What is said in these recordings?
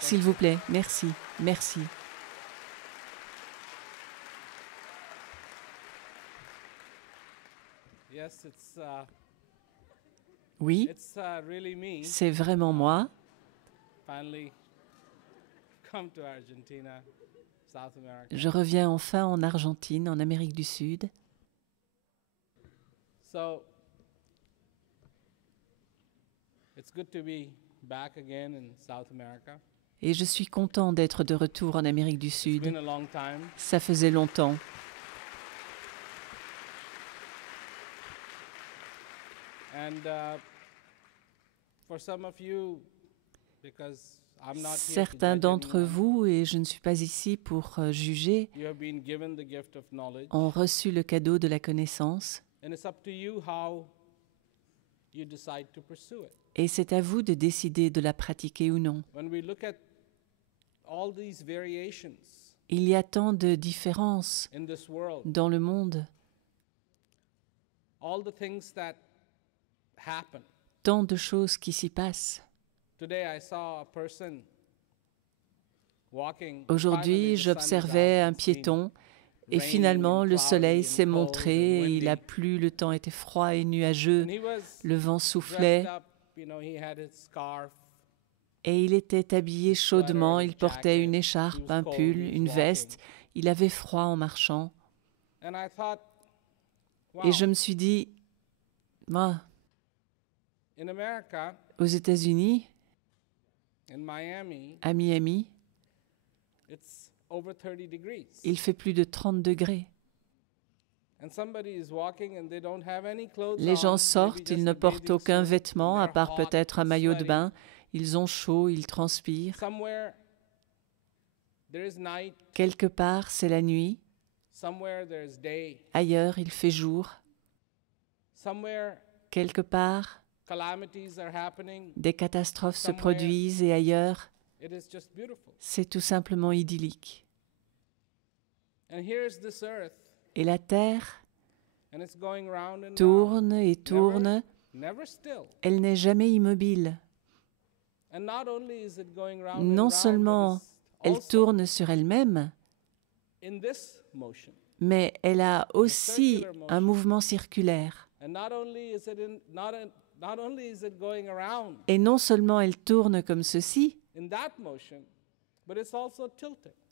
S'il vous plaît, merci, merci. Oui, c'est vraiment moi. Je reviens enfin en Argentine, en Amérique du Sud. Et je suis content d'être de retour en Amérique du Sud. Ça faisait longtemps. Certains d'entre vous, et je ne suis pas ici pour juger, ont reçu le cadeau de la connaissance. Et c'est à vous de décider de la pratiquer ou non. Il y a tant de différences dans le monde, tant de choses qui s'y passent. Aujourd'hui, j'observais un piéton et finalement le soleil s'est montré et il a plu, le temps était froid et nuageux, le vent soufflait et il était habillé chaudement, il portait une écharpe, un pull, une veste, il avait froid en marchant. Et je me suis dit, moi, aux États-Unis, à Miami, il fait plus de 30 degrés. Les gens sortent, ils ne portent aucun vêtement, à part peut-être un maillot de bain. Ils ont chaud, ils transpirent. Quelque part, c'est la nuit. Ailleurs, il fait jour. Quelque part, des catastrophes se produisent et ailleurs, c'est tout simplement idyllique. Et la Terre tourne et tourne, elle n'est jamais immobile. Non seulement elle tourne sur elle-même, mais elle a aussi un mouvement circulaire. Et non seulement elle tourne comme ceci,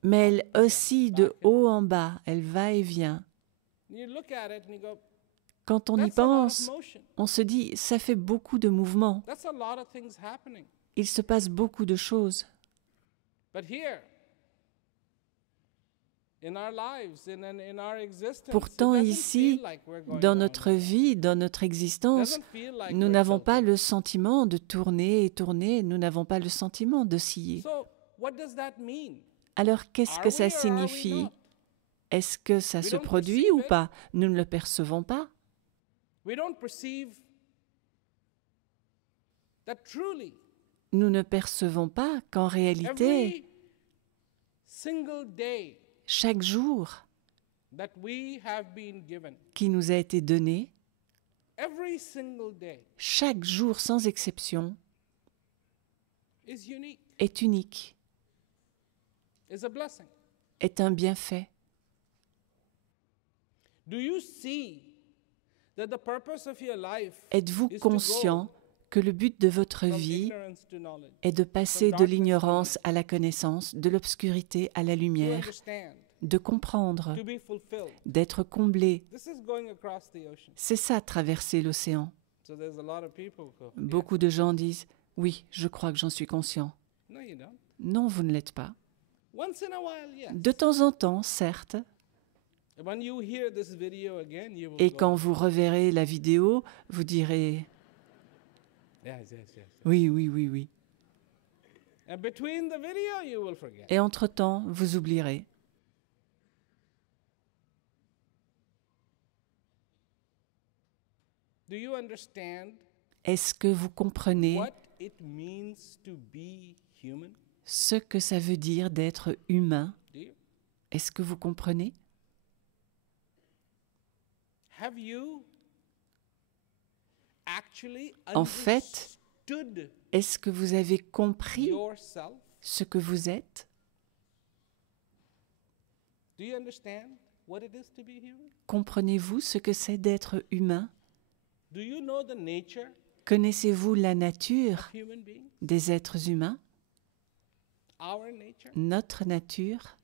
mais elle oscille de haut en bas, elle va et vient. Quand on y pense, on se dit, ça fait beaucoup de mouvements. Il se passe beaucoup de choses. Pourtant, ici, dans notre vie, dans notre existence, nous n'avons pas le sentiment de tourner et tourner, nous n'avons pas le sentiment d'osciller. Alors, qu'est-ce que ça signifie? Est-ce que ça se produit ou pas? Nous ne le percevons pas. Nous ne percevons pas qu'en réalité, chaque jour qui nous a été donné, chaque jour sans exception, est unique, est un bienfait. Êtes-vous conscient que le but de votre vie est de passer de l'ignorance à la connaissance, de l'obscurité à la lumière, de comprendre, d'être comblé? C'est ça, traverser l'océan. Beaucoup de gens disent, oui, je crois que j'en suis conscient. Non, vous ne l'êtes pas. De temps en temps, certes. Et quand vous reverrez la vidéo, vous direz, oui, oui, oui, oui. Et entre-temps, vous oublierez. Est-ce que vous comprenez ce que ça veut dire d'être humain? Est-ce que vous comprenez? En fait, Est-ce que vous avez compris ce que vous êtes? Comprenez-vous ce que c'est d'être humain? Connaissez-vous la nature des êtres humains? Notre nature?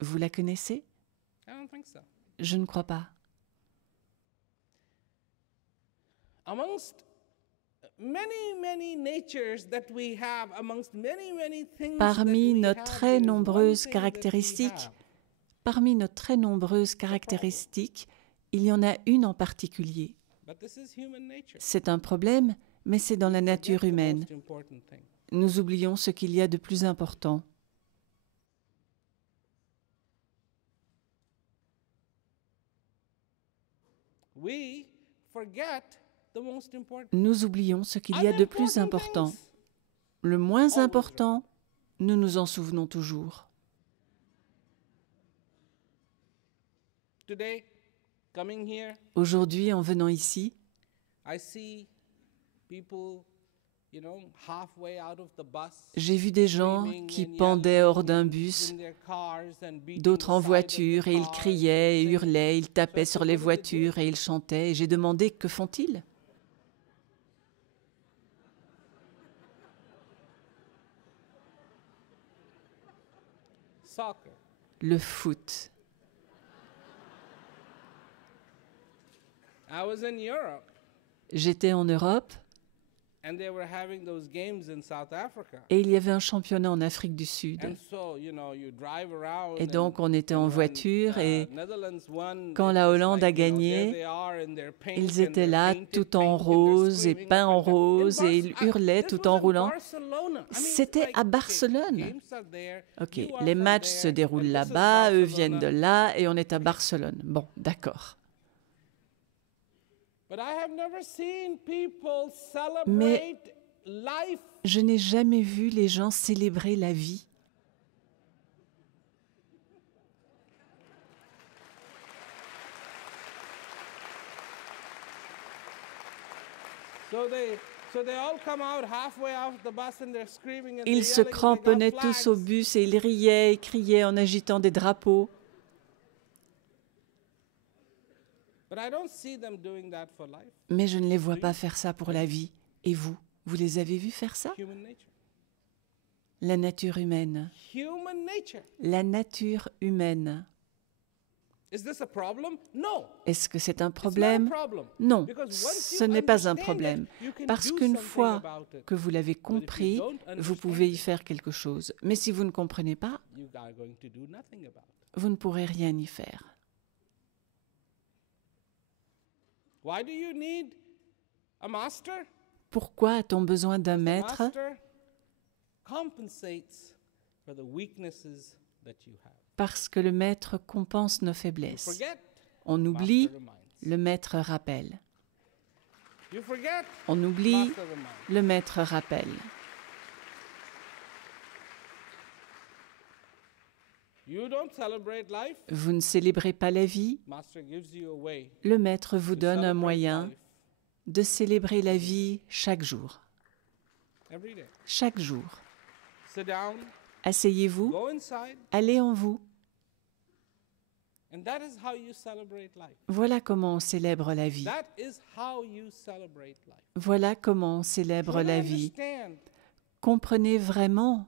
Vous la connaissez? Je ne crois pas. Parmi nos très nombreuses caractéristiques, il y en a une en particulier. C'est un problème, mais c'est dans la nature humaine. Nous oublions ce qu'il y a de plus important. Nous oublions ce qu'il y a de plus important. Le moins important, nous nous en souvenons toujours. Aujourd'hui, en venant ici, j'ai vu des gens qui pendaient hors d'un bus, d'autres en voiture, et ils criaient et hurlaient, ils tapaient sur les voitures et ils chantaient. Et j'ai demandé, que font-ils? Le foot. J'étais en Europe et il y avait un championnat en Afrique du Sud. Et donc on était en voiture et quand la Hollande a gagné, ils étaient là tout en rose et peints en rose et ils hurlaient tout en roulant. C'était à Barcelone. Ok, les matchs se déroulent là-bas, eux viennent de là et on est à Barcelone. Bon, d'accord. Mais je n'ai jamais vu les gens célébrer la vie. Ils se cramponnaient tous au bus et ils riaient et criaient en agitant des drapeaux. Mais je ne les vois pas faire ça pour la vie. Et vous, vous les avez vus faire ça? La nature humaine. La nature humaine. Est-ce que c'est un problème? Non, ce n'est pas un problème. Parce qu'une fois que vous l'avez compris, vous pouvez y faire quelque chose. Mais si vous ne comprenez pas, vous ne pourrez rien y faire. Pourquoi a-t-on besoin d'un maître? Parce que le maître compense nos faiblesses. On oublie, le maître rappelle. On oublie, le maître rappelle. Vous ne célébrez pas la vie. Le maître vous donne un moyen de célébrer la vie chaque jour. Chaque jour. Asseyez-vous, allez en vous. Voilà comment on célèbre la vie. Voilà comment on célèbre la vie. Comprenez vraiment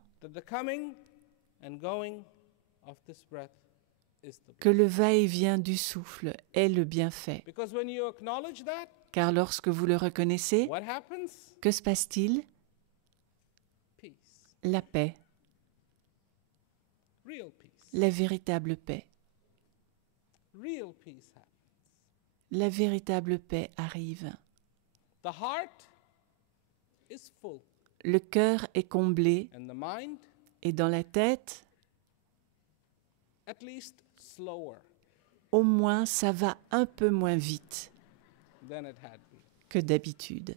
que le va-et-vient du souffle est le bienfait. Car lorsque vous le reconnaissez, que se passe-t-il? La paix. La véritable paix. La véritable paix arrive. Le cœur est comblé et dans la tête, au moins ça va un peu moins vite que d'habitude.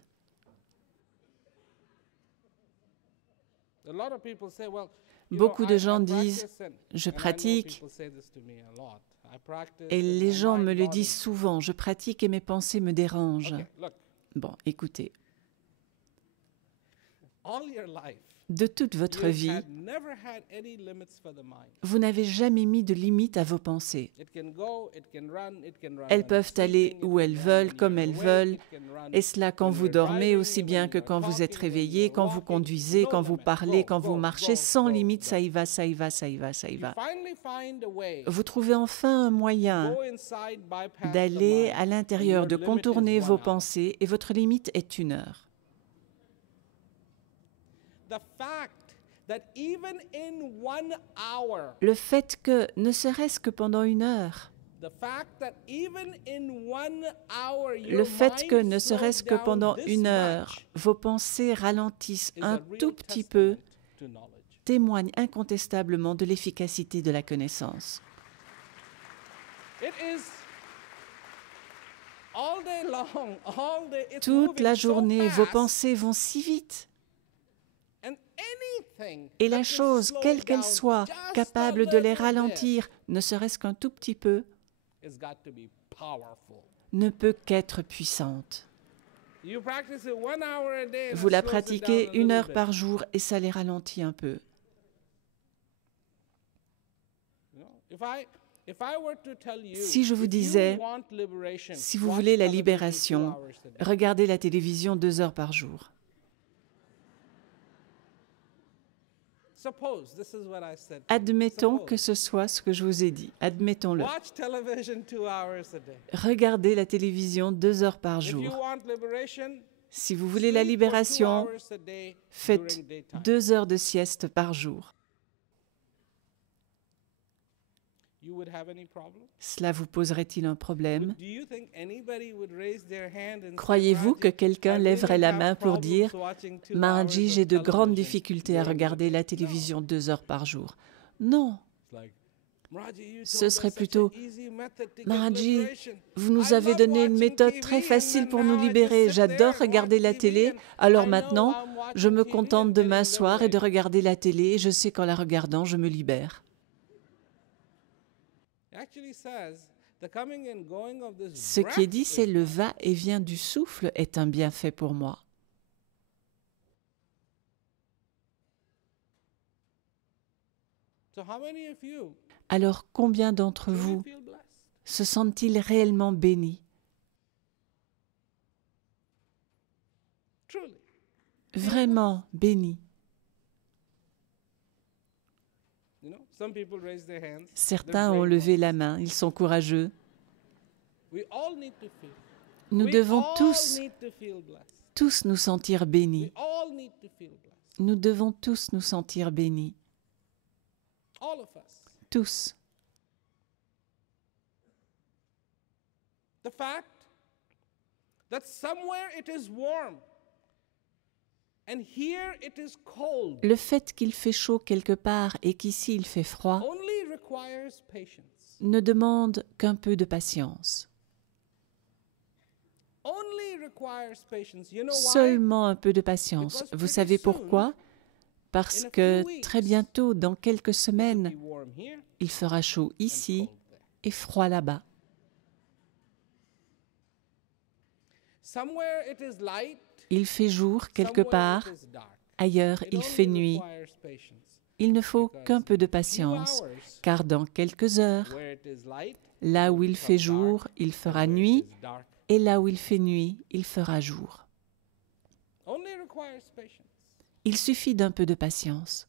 Beaucoup de gens disent « je pratique » et les gens me le disent souvent « je pratique et mes pensées me dérangent ». Bon, écoutez, de toute votre vie, vous n'avez jamais mis de limite à vos pensées. Elles peuvent aller où elles veulent, comme elles veulent, et cela quand vous dormez aussi bien que quand vous êtes réveillé, quand vous conduisez, quand vous parlez, quand vous marchez, sans limite, ça y va, ça y va, ça y va, ça y va. Vous trouvez enfin un moyen d'aller à l'intérieur, de contourner vos pensées, et votre limite est 1 heure. Le fait que, ne serait-ce que pendant 1 heure, vos pensées ralentissent un tout petit peu, témoigne incontestablement de l'efficacité de la connaissance. Toute la journée, vos pensées vont si vite. Et la chose, quelle qu'elle soit, capable de les ralentir, ne serait-ce qu'un tout petit peu, ne peut qu'être puissante. Vous la pratiquez 1 heure par jour et ça les ralentit un peu. Si je vous disais, si vous voulez la libération, regardez la télévision 2 heures par jour. Admettons que ce soit ce que je vous ai dit. Admettons-le. Regardez la télévision 2 heures par jour. Si vous voulez la libération, faites 2 heures de sieste par jour. Cela vous poserait-il un problème? Croyez-vous que quelqu'un lèverait la main pour dire « Maharaj, j'ai de grandes difficultés à regarder la télévision 2 heures par jour ». Non. Ce serait plutôt « Maharaj, vous nous avez donné une méthode très facile pour nous libérer. J'adore regarder la télé, alors maintenant, je me contente de m'asseoir et de regarder la télé et je sais qu'en la regardant, je me libère. » Ce qui est dit, c'est le va-et-vient du souffle est un bienfait pour moi. Alors, combien d'entre vous se sentent-ils réellement bénis? Vraiment bénis. Certains ont levé la main, ils sont courageux. Nous devons tous nous sentir bénis. Nous devons tous nous sentir bénis. Tous. Le fait qu'il fait chaud quelque part et qu'ici il fait froid ne demande qu'un peu de patience. Seulement un peu de patience. Vous savez pourquoi? Parce que très bientôt, dans quelques semaines, il fera chaud ici et froid là-bas. Il fait jour quelque part, ailleurs il fait nuit. Il ne faut qu'un peu de patience, car dans quelques heures, là où il fait jour, il fera nuit, et là où il fait nuit, il fera jour. Il suffit d'un peu de patience.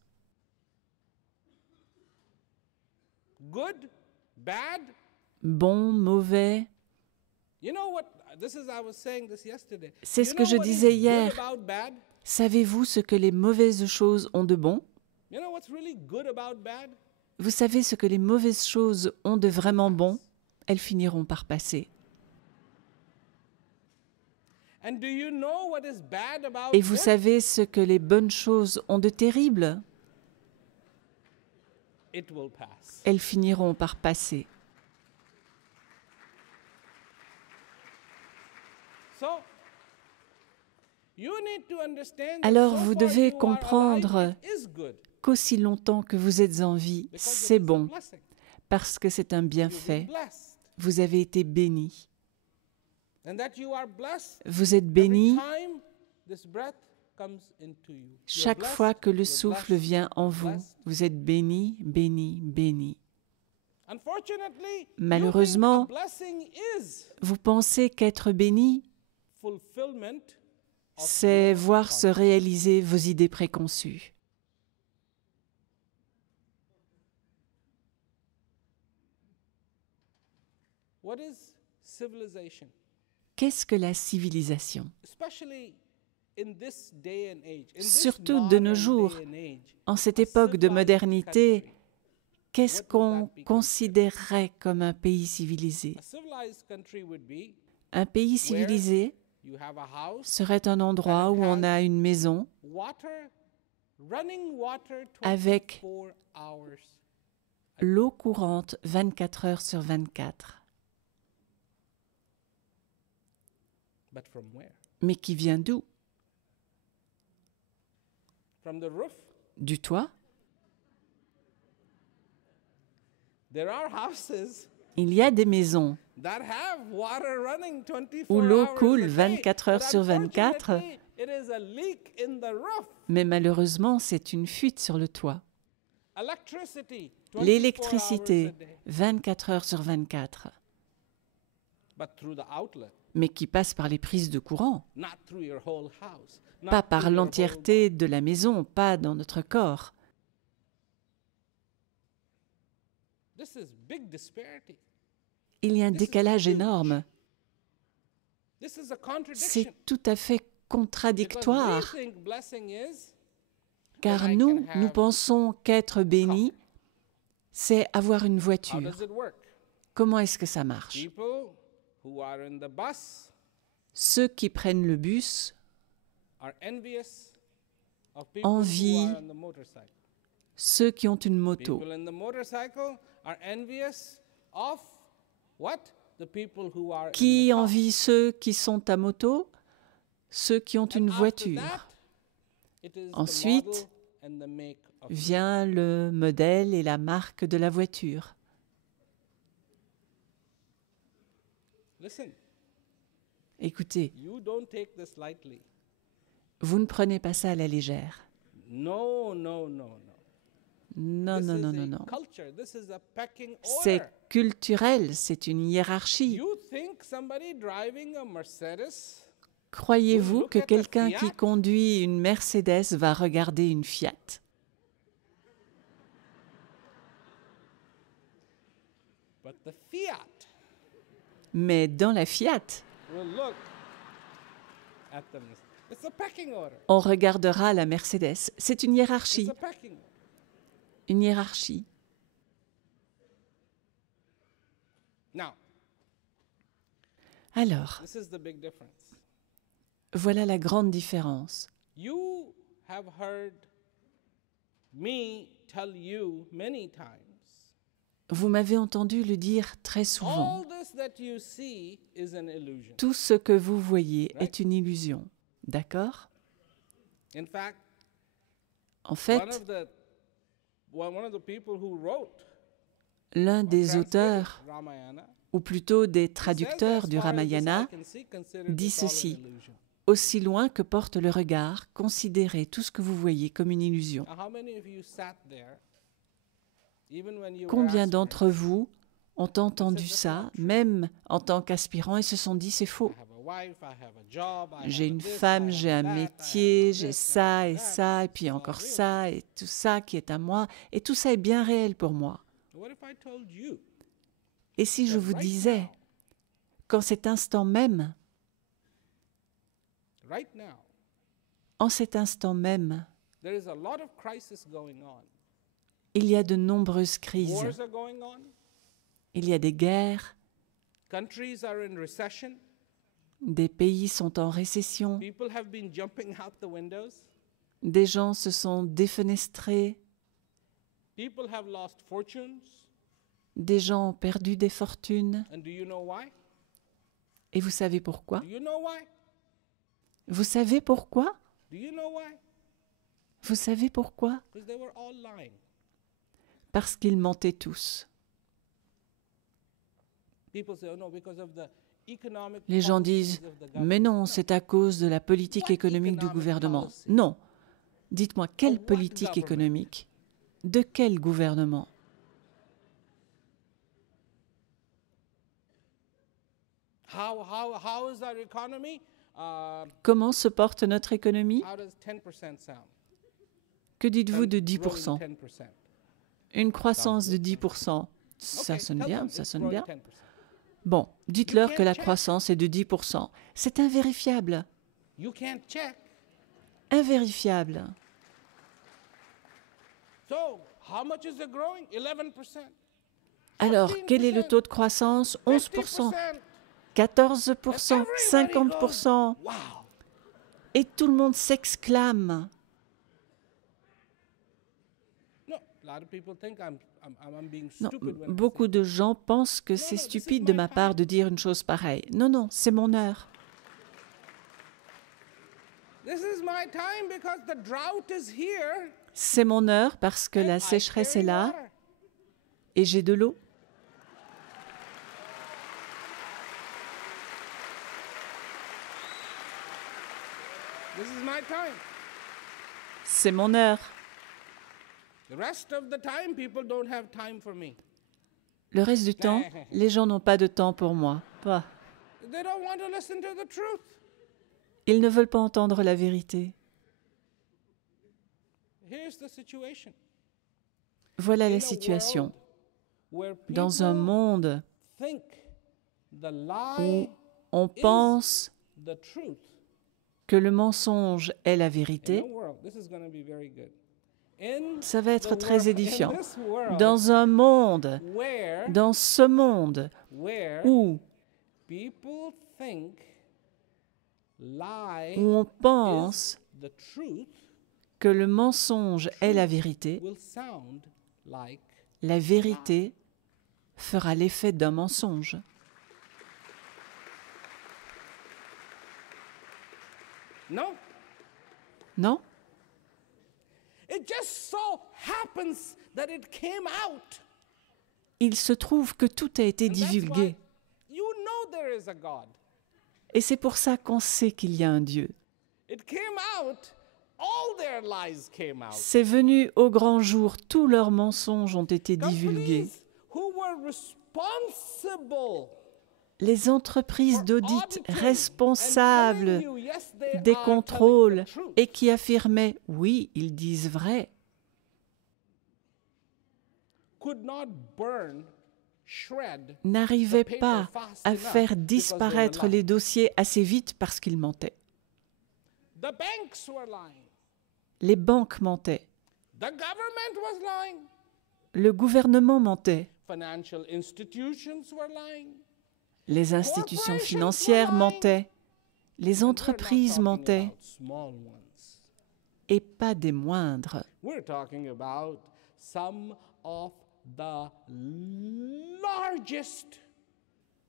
Bon, mauvais. C'est ce que je disais hier. Savez-vous ce que les mauvaises choses ont de bon? Vous savez ce que les mauvaises choses ont de vraiment bon? Elles finiront par passer. Et vous savez ce que les bonnes choses ont de terrible? Elles finiront par passer. Alors vous devez comprendre qu'aussi longtemps que vous êtes en vie, c'est bon, parce que c'est un bienfait. Vous avez été béni. Vous êtes béni Chaque fois que le souffle vient en vous, vous êtes béni, béni, béni. Malheureusement, vous pensez qu'être béni, c'est voir se réaliser vos idées préconçues. Qu'est-ce que la civilisation? Surtout de nos jours, en cette époque de modernité, qu'est-ce qu'on considérerait comme un pays civilisé? Un pays civilisé serait un endroit où on a une maison avec l'eau courante 24 heures sur 24. Mais qui vient d'où? Du toit? Il y a des maisons où l'eau coule 24 heures sur 24, mais malheureusement, c'est une fuite sur le toit. L'électricité, 24 heures sur 24, mais qui passe par les prises de courant, pas par l'entièreté de la maison, pas dans notre corps. Il y a un décalage énorme. C'est tout à fait contradictoire, car nous pensons qu'être béni, c'est avoir une voiture. Comment est-ce que ça marche? Ceux qui prennent le bus envient ceux qui ont une moto. Qui envie ceux qui sont à moto? Ceux qui ont une voiture. Ensuite vient le modèle et la marque de la voiture. Écoutez, vous ne prenez pas ça à la légère. Non, non, non, non. C'est culturel, c'est une hiérarchie. Croyez-vous que quelqu'un qui conduit une Mercedes va regarder une Fiat? Mais dans la Fiat, on regardera la Mercedes. C'est une hiérarchie. Une hiérarchie. Alors, voilà la grande différence. Vous m'avez entendu le dire très souvent. Tout ce que vous voyez est une illusion. D'accord? En fait, l'un des auteurs, ou plutôt des traducteurs du Ramayana, dit ceci: aussi loin que porte le regard, considérez tout ce que vous voyez comme une illusion. Combien d'entre vous ont entendu ça, même en tant qu'aspirant, et se sont dit c'est faux. J'ai une femme, j'ai un métier, j'ai ça, et puis encore ça, et tout ça qui est à moi, et tout ça est bien réel pour moi. Et si je vous disais qu'en cet instant même, en cet instant même, il y a de nombreuses crises. Il y a des guerres. Des pays sont en récession. Des gens se sont défenestrés. Des gens ont perdu des fortunes. Et vous savez pourquoi? Vous savez pourquoi? Vous savez pourquoi? Parce qu'ils mentaient tous. Les gens disent « Mais non, c'est à cause de la politique économique du gouvernement. » Non. Dites-moi, quelle politique économique? De quel gouvernement? Comment se porte notre économie? Que dites-vous de 10%? Une croissance de 10%. Ça sonne bien, ça sonne bien. Bon, dites-leur que la croissance est de 10%. C'est invérifiable. Invérifiable. Alors, quel est le taux de croissance? 11%, 14%, 50%. Et tout le monde s'exclame. Non, beaucoup de gens pensent que c'est stupide de ma part de dire une chose pareille. Non, non, c'est mon heure. C'est mon heure parce que la sécheresse est là et j'ai de l'eau. C'est mon heure. Le reste du temps, les gens n'ont pas de temps pour moi. Pas. Ils ne veulent pas entendre la vérité. Voilà la situation. Dans un monde où on pense que le mensonge est la vérité, ça va être très édifiant. Dans un monde, dans ce monde où on pense que le mensonge est la vérité fera l'effet d'un mensonge. Non? Il se trouve que tout a été divulgué. Et c'est pour ça qu'on sait qu'il y a un Dieu. C'est venu au grand jour, tous leurs mensonges ont été divulgués. Les entreprises d'audit responsables des contrôles et qui affirmaient « oui, ils disent vrai », n'arrivaient pas à faire disparaître les dossiers assez vite parce qu'ils mentaient. Les banques mentaient. Le gouvernement mentait. Les institutions financières mentaient. Les entreprises mentaient. Et pas des moindres.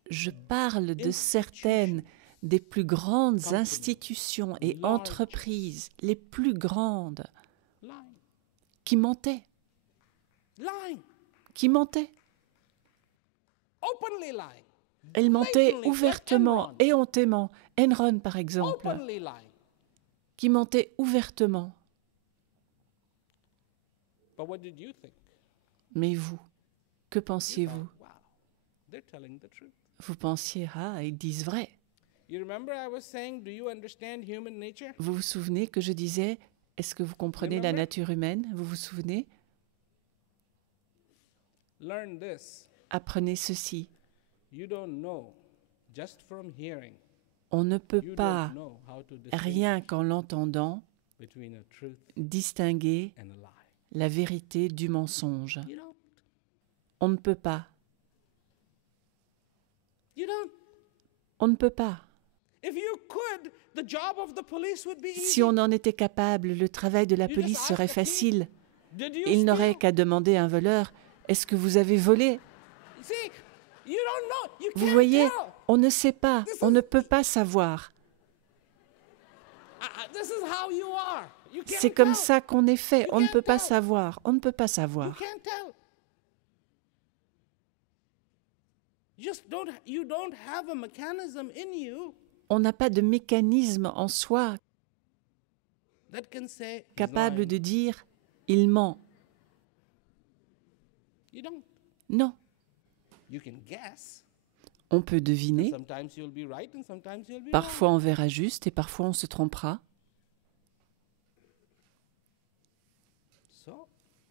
Je parle de certaines des plus grandes institutions et entreprises, les plus grandes, qui mentaient. Qui mentaient. Elles mentaient ouvertement et hontément. Enron, par exemple, qui mentait ouvertement. Mais vous, que pensiez-vous? Vous pensiez, ah, ils disent vrai. Vous vous souvenez que je disais, est-ce que vous comprenez la nature humaine? Vous vous souvenez? Apprenez ceci. On ne peut pas, rien qu'en l'entendant, distinguer la vérité du mensonge. On ne peut pas. On ne peut pas. Si on en était capable, le travail de la police serait facile. Il n'aurait qu'à demander à un voleur, « Est-ce que vous avez volé ?» Vous voyez, on ne sait pas, on ne peut pas savoir. C'est comme ça qu'on est fait, on ne peut pas savoir, on ne peut pas savoir. On n'a pas de mécanisme en soi capable de dire « il ment ». Non. On peut deviner. Parfois on verra juste et parfois on se trompera.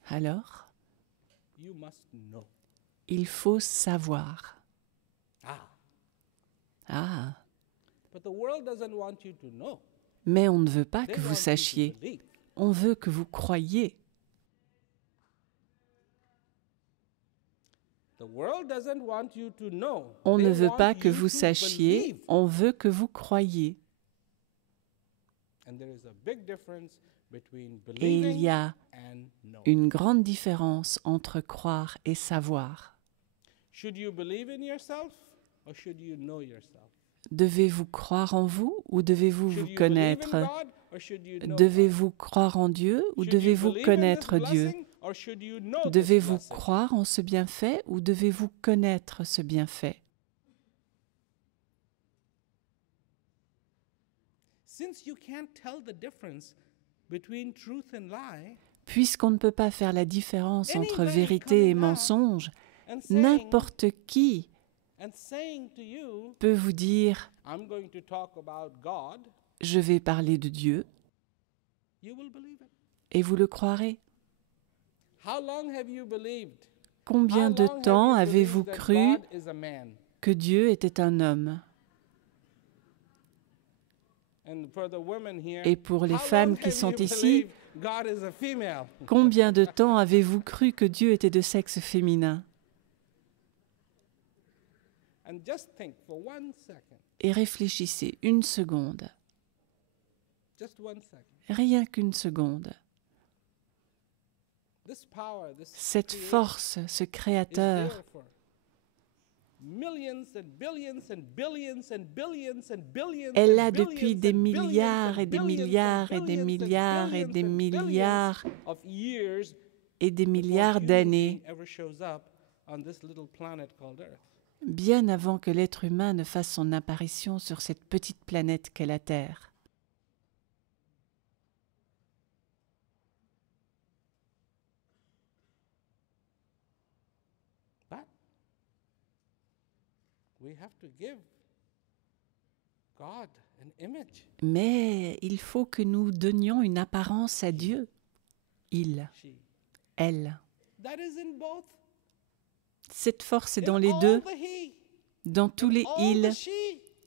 Alors, il faut savoir. Ah. Mais on ne veut pas que vous sachiez. On veut que vous croyiez. On ne veut pas que vous sachiez, on veut que vous croyiez. Et il y a une grande différence entre croire et savoir. Devez-vous croire en vous ou devez-vous vous connaître? Devez-vous croire en Dieu ou devez-vous connaître Dieu? Devez-vous croire en ce bienfait ou devez-vous connaître ce bienfait? Puisqu'on ne peut pas faire la différence entre vérité et mensonge, n'importe qui peut vous dire « Je vais parler de Dieu » et vous le croirez. Combien de temps avez-vous cru que Dieu était un homme? Et pour les femmes qui sont ici, combien de temps avez-vous cru que Dieu était de sexe féminin? Et réfléchissez une seconde. Rien qu'une seconde. Cette force, ce Créateur, est là depuis des milliards et des milliards et des milliards et des milliards et des milliards d'années, bien avant que l'être humain ne fasse son apparition sur cette petite planète qu'est la Terre. Mais il faut que nous donnions une apparence à Dieu. Il, elle. Cette force est dans les deux, dans tous les ils,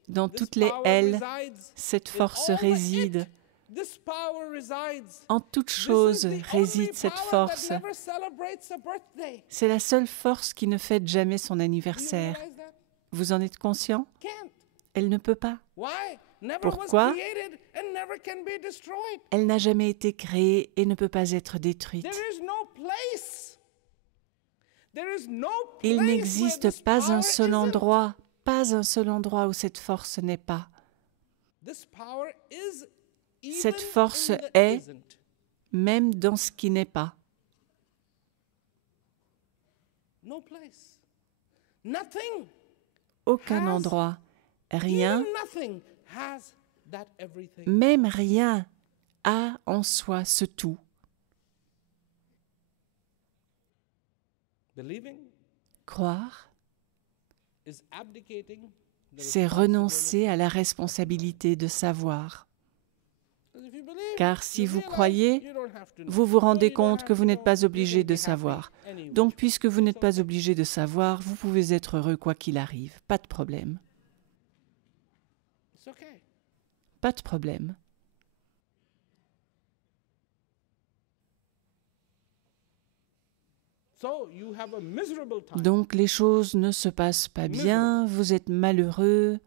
dans toutes les elles. Cette force réside. En toute chose réside cette force. C'est la seule force qui ne fête jamais son anniversaire. Vous en êtes conscient? Elle ne peut pas. Pourquoi? Elle n'a jamais été créée et ne peut pas être détruite. Il n'existe pas un seul endroit où cette force n'est pas. Cette force est même dans ce qui n'est pas. Aucun endroit, rien, même rien a en soi ce tout. Croire, c'est renoncer à la responsabilité de savoir. Car si vous croyez, vous vous rendez compte que vous n'êtes pas obligé de savoir. Donc, puisque vous n'êtes pas obligé de savoir, vous pouvez être heureux quoi qu'il arrive. Pas de problème. Pas de problème. Donc, les choses ne se passent pas bien, vous êtes malheureux,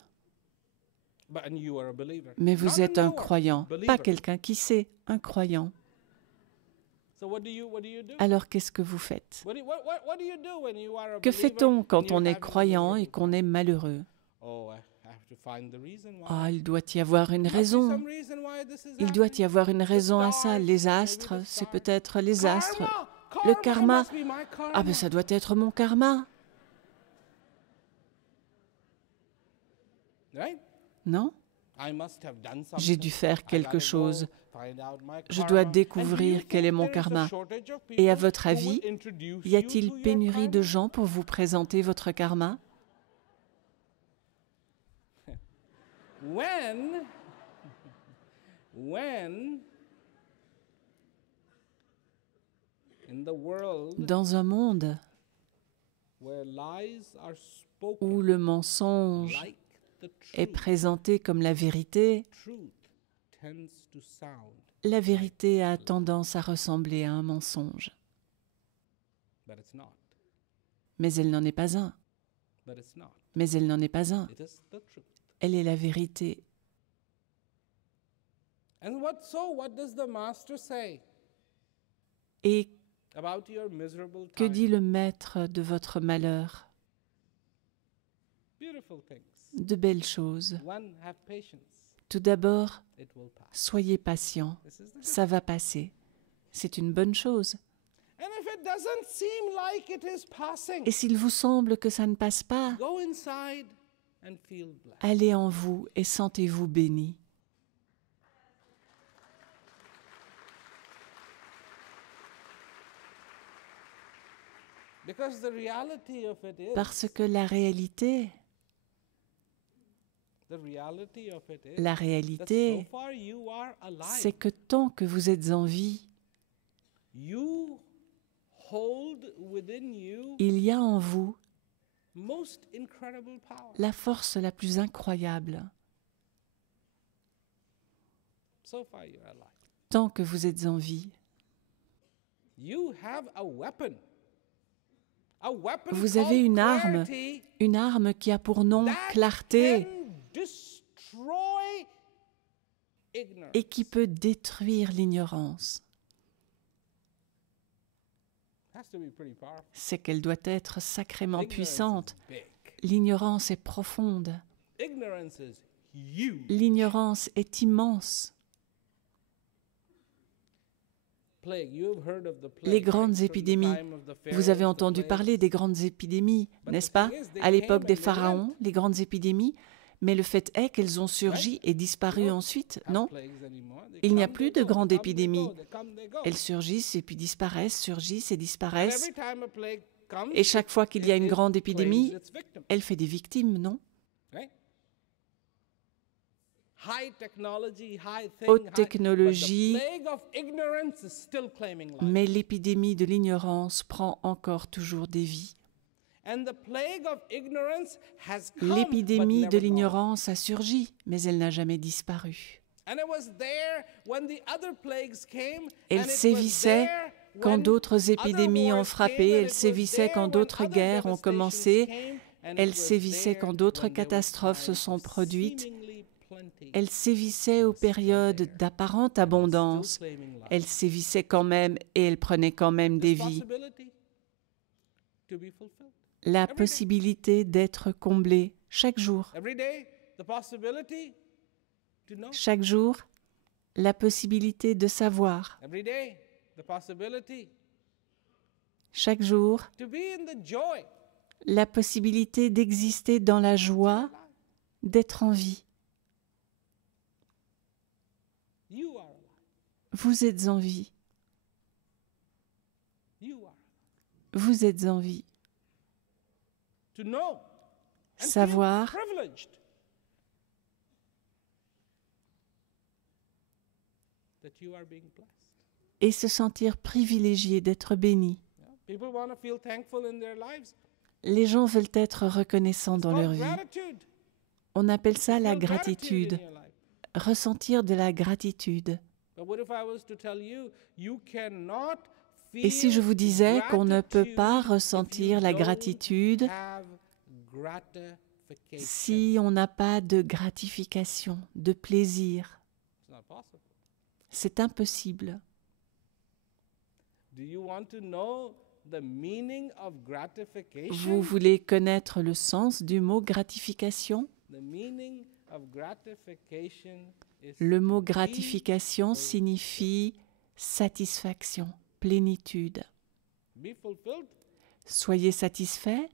mais vous êtes un croyant, pas quelqu'un qui sait, un croyant. Alors, qu'est-ce que vous faites? Que fait-on quand on est croyant et qu'on est malheureux? Ah, il doit y avoir une raison. Il doit y avoir une raison à ça. Les astres, c'est peut-être les astres. Le karma. Ah ben ça doit être mon karma. Non? J'ai dû faire quelque chose. Je dois découvrir quel est mon karma. Et à votre avis, y a-t-il pénurie de gens pour vous présenter votre karma? Dans un monde où le mensonge est présenté comme la vérité a tendance à ressembler à un mensonge. Mais elle n'en est pas un. Mais elle n'en est pas un. Elle est la vérité. Et que dit le maître de votre malheur? De belles choses. Tout d'abord, soyez patient. Ça va passer. C'est une bonne chose. Et s'il vous semble que ça ne passe pas, allez en vous et sentez-vous béni. Parce que la réalité, c'est que tant que vous êtes en vie, il y a en vous la force la plus incroyable. Tant que vous êtes en vie, vous avez une arme qui a pour nom clarté et qui peut détruire l'ignorance. C'est qu'elle doit être sacrément puissante. L'ignorance est profonde. L'ignorance est immense. Les grandes épidémies. Vous avez entendu parler des grandes épidémies, n'est-ce pas? À l'époque des pharaons, les grandes épidémies. Mais le fait est qu'elles ont surgi et disparu ensuite, non? Il n'y a plus de grandes épidémies. Elles surgissent et puis disparaissent, surgissent et disparaissent. Et chaque fois qu'il y a une grande épidémie, elle fait des victimes, non? Haute technologie, mais l'épidémie de l'ignorance prend encore toujours des vies. L'épidémie de l'ignorance a surgi, mais elle n'a jamais disparu. Elle sévissait quand d'autres épidémies ont frappé, elle sévissait quand d'autres guerres ont commencé, elle sévissait quand d'autres catastrophes se sont produites. Elle sévissait aux périodes d'apparente abondance. Elle sévissait quand même et elle prenait quand même des vies. La possibilité d'être comblée chaque jour. Chaque jour, la possibilité de savoir. Chaque jour, la possibilité d'exister dans la joie, d'être en vie. Vous êtes en vie. Vous êtes en vie. Savoir et se sentir privilégié d'être béni. Les gens veulent être reconnaissants dans leur vie. On appelle ça la gratitude. Ressentir de la gratitude. Et si je vous disais qu'on ne peut pas ressentir la gratitude si on n'a pas de gratification, de plaisir, c'est impossible. Vous voulez connaître le sens du mot gratification? Le mot gratification signifie satisfaction, plénitude. Soyez satisfait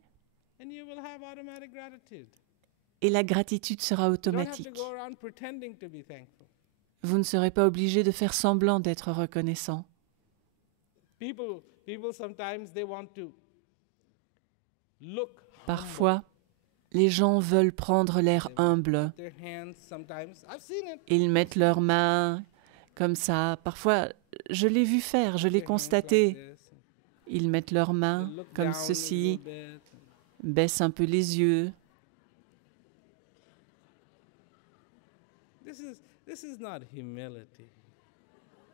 et la gratitude sera automatique. Vous ne serez pas obligé de faire semblant d'être reconnaissant. Parfois, les gens veulent prendre l'air humble. Ils mettent leurs mains comme ça. Parfois, je l'ai vu faire, je l'ai constaté. Ils mettent leurs mains comme ceci, baissent un peu les yeux.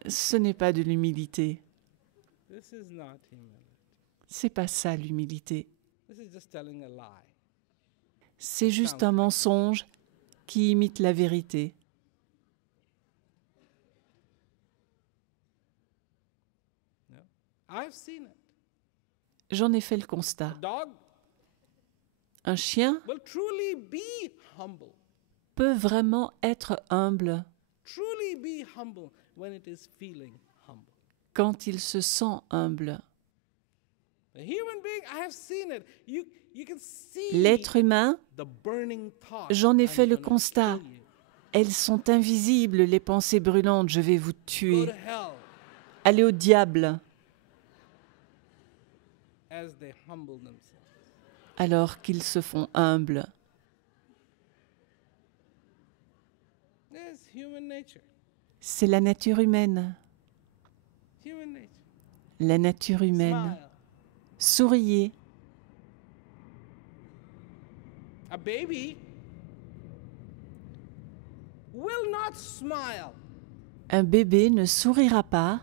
Ce n'est pas de l'humilité. C'est pas ça l'humilité. C'est juste un mensonge qui imite la vérité. J'en ai fait le constat. Un chien peut vraiment être humble quand il se sent humble. L'être humain, j'en ai fait le constat. Elles sont invisibles, les pensées brûlantes, je vais vous tuer. Allez au diable. Alors qu'ils se font humbles. C'est la nature humaine. La nature humaine. Souriez. Un bébé ne sourira pas.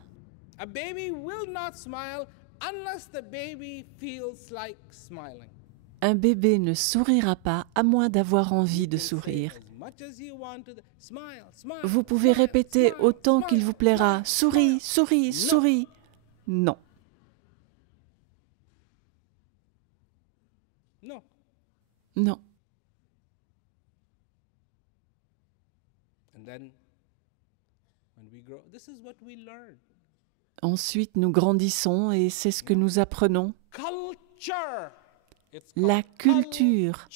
Un bébé ne sourira pas à moins d'avoir envie de sourire. Vous pouvez répéter autant qu'il vous plaira. Souris, souris, souris. Non. Non. Ensuite, nous grandissons et c'est ce que nous apprenons. La culture.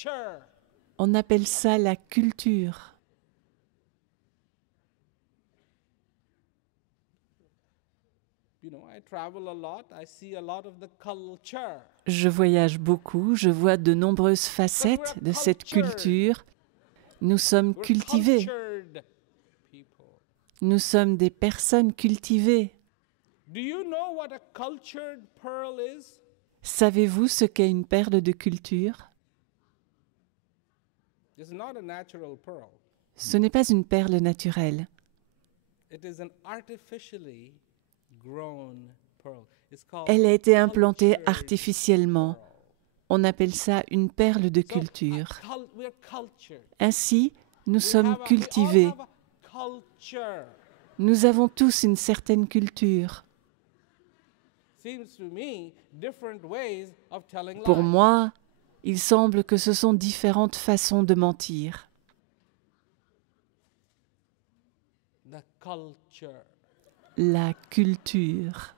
On appelle ça la culture. Je voyage beaucoup, je vois de nombreuses facettes de cette culture. Nous sommes cultivés. Nous sommes des personnes cultivées. Savez-vous ce qu'est une perle de culture? Ce n'est pas une perle naturelle. Elle a été implantée artificiellement. On appelle ça une perle de culture. Ainsi, nous sommes cultivés. Nous avons tous une certaine culture. Pour moi, il semble que ce sont différentes façons de mentir. La culture.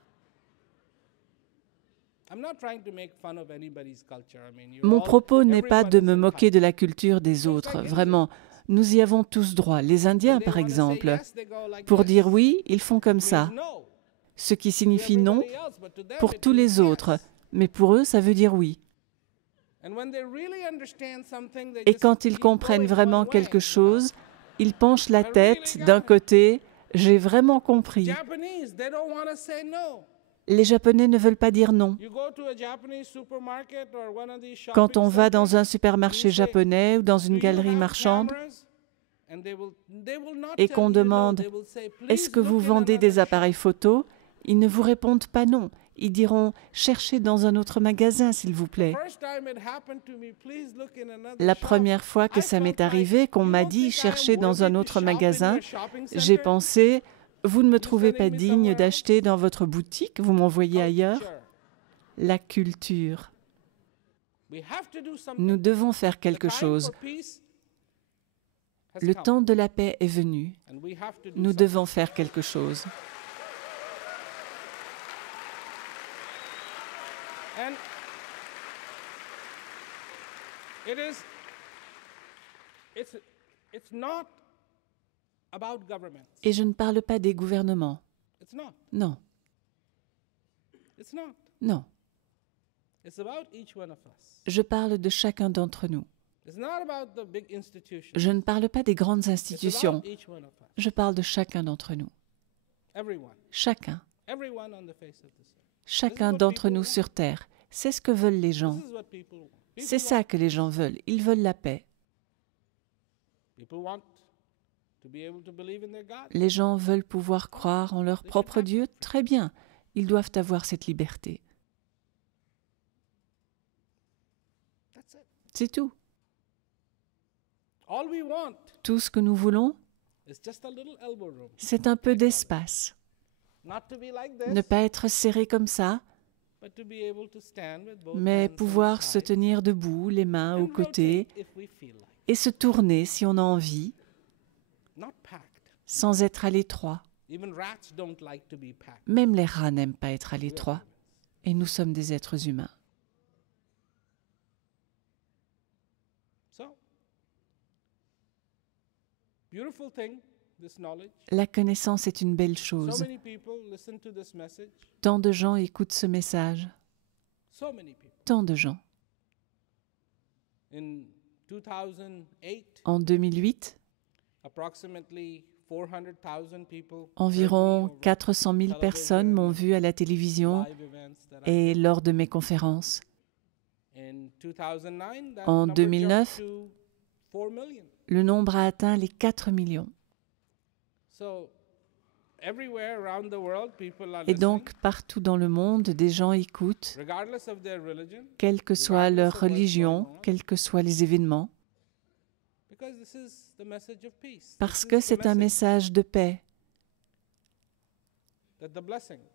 Mon propos n'est pas de me moquer de la culture des autres, vraiment. Nous y avons tous droit. Les Indiens, par exemple, pour dire oui, ils font comme ça. Ce qui signifie non pour tous les autres, mais pour eux, ça veut dire oui. Et quand ils comprennent vraiment quelque chose, ils penchent la tête d'un côté. J'ai vraiment compris. Les Japonais ne veulent pas dire non. Quand on va dans un supermarché japonais ou dans une galerie marchande et qu'on demande « Est-ce que vous vendez des appareils photo ?» ils ne vous répondent pas non. Ils diront « Cherchez dans un autre magasin, s'il vous plaît. » La première fois que ça m'est arrivé, qu'on m'a dit « Cherchez dans un autre magasin », j'ai pensé « Vous ne me trouvez pas digne d'acheter dans votre boutique, vous m'envoyez ailleurs ?» La culture. Nous devons faire quelque chose. Le temps de la paix est venu. Nous devons faire quelque chose. Et je ne parle pas des gouvernements. Non. Non. Je parle de chacun d'entre nous. Je ne parle pas des grandes institutions. Je parle de chacun d'entre nous. Chacun. Chacun d'entre nous sur Terre. C'est ce que veulent les gens. C'est ça que les gens veulent. Ils veulent la paix. Les gens veulent pouvoir croire en leur propre Dieu. Très bien. Ils doivent avoir cette liberté. C'est tout. Tout ce que nous voulons, c'est un peu d'espace. Ne pas être serré comme ça, mais pouvoir se tenir debout, les mains aux côtés, et se tourner si on a envie, sans être à l'étroit. Même les rats n'aiment pas être à l'étroit, et nous sommes des êtres humains. La connaissance est une belle chose. Tant de gens écoutent ce message. Tant de gens. En 2008, environ 400 000 personnes m'ont vu à la télévision et lors de mes conférences. En 2009, le nombre a atteint les 4 millions. Et donc, partout dans le monde, des gens écoutent, quelle que soit leur religion, quels que soient les événements, parce que c'est un message de paix.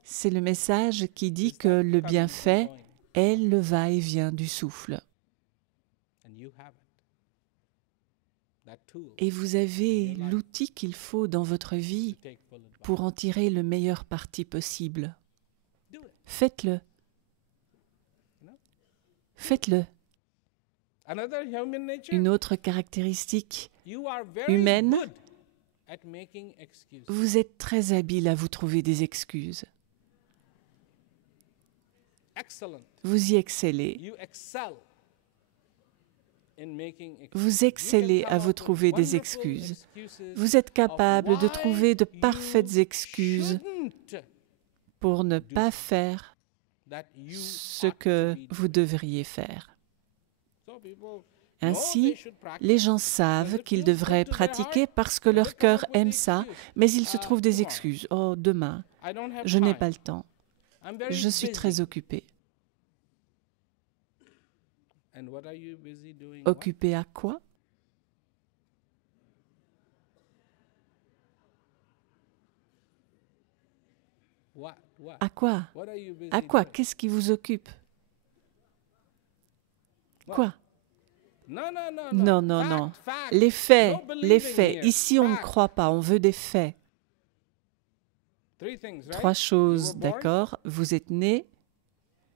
C'est le message qui dit que le bienfait est le va-et-vient du souffle. Et vous avez l'outil qu'il faut dans votre vie pour en tirer le meilleur parti possible. Faites-le. Faites-le. Une autre caractéristique humaine, vous êtes très habile à vous trouver des excuses. Vous y excellez. Vous excellez à vous trouver des excuses. Vous êtes capable de trouver de parfaites excuses pour ne pas faire ce que vous devriez faire. Ainsi, les gens savent qu'ils devraient pratiquer parce que leur cœur aime ça, mais ils se trouvent des excuses. « Oh, demain, je n'ai pas le temps. Je suis très occupé. » Occupé à quoi? À quoi? À quoi? Qu'est-ce qui vous occupe? Quoi? Non, non, non. Les faits, les faits. Ici, on ne croit pas, on veut des faits. 3 choses, d'accord? Vous êtes né,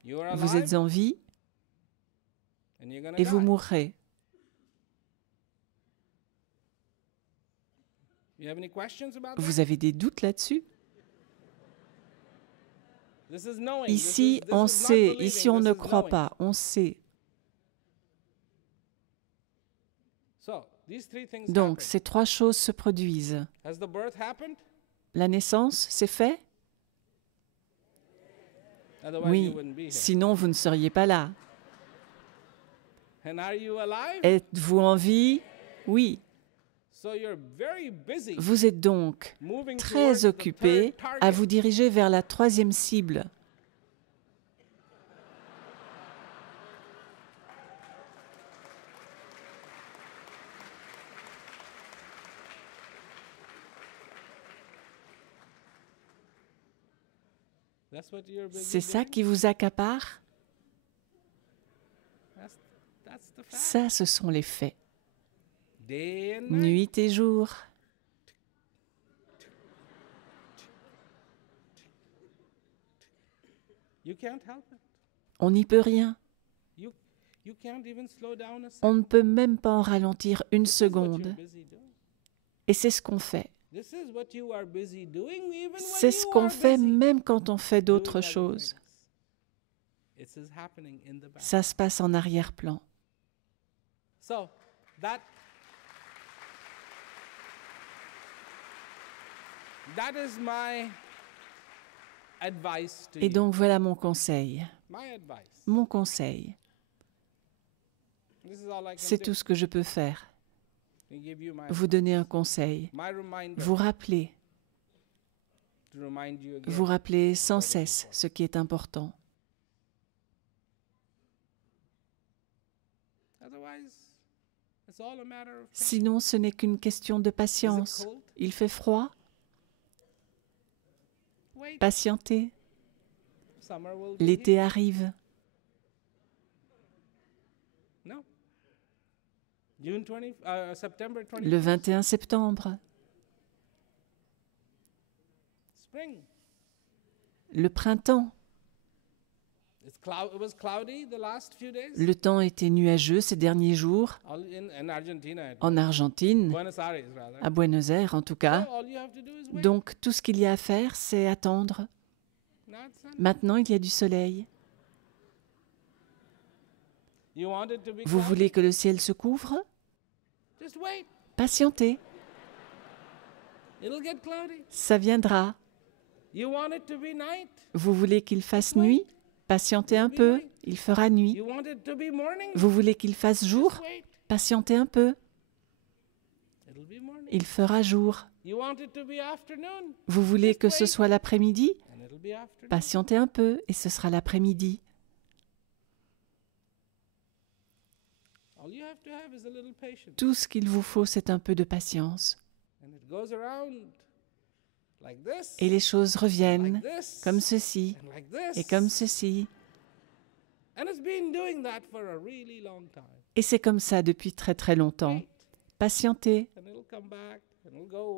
vous êtes en vie, et vous mourrez. Vous avez des doutes là-dessus? Ici, on sait. Ici, on ne croit pas. On sait. Donc, ces 3 choses se produisent. La naissance, c'est fait? Oui, sinon vous ne seriez pas là. Êtes-vous en vie? Oui. Vous êtes donc très occupé à vous diriger vers la 3e cible. C'est ça qui vous accapare? Ça, ce sont les faits. Nuit et jour. On n'y peut rien. On ne peut même pas en ralentir une seconde. Et c'est ce qu'on fait. C'est ce qu'on fait même quand on fait d'autres choses. Ça se passe en arrière-plan. Et donc voilà mon conseil. Mon conseil. C'est tout ce que je peux faire. Vous donner un conseil. Vous rappeler sans cesse ce qui est important. Sinon, ce n'est qu'une question de patience. Il fait froid. Patientez. L'été arrive. Le 21 septembre. Le printemps. Le temps était nuageux ces derniers jours, en Argentine, à Buenos Aires en tout cas. Donc tout ce qu'il y a à faire, c'est attendre. Maintenant, il y a du soleil. Vous voulez que le ciel se couvre? Patientez. Ça viendra. Vous voulez qu'il fasse nuit? Patientez un peu, il fera nuit. Vous voulez qu'il fasse jour? Patientez un peu. Il fera jour. Vous voulez que ce soit l'après-midi? Patientez un peu et ce sera l'après-midi. Tout ce qu'il vous faut, c'est un peu de patience. Et les choses reviennent comme ceci et comme ceci. Et c'est comme ça depuis très très longtemps. Patientez.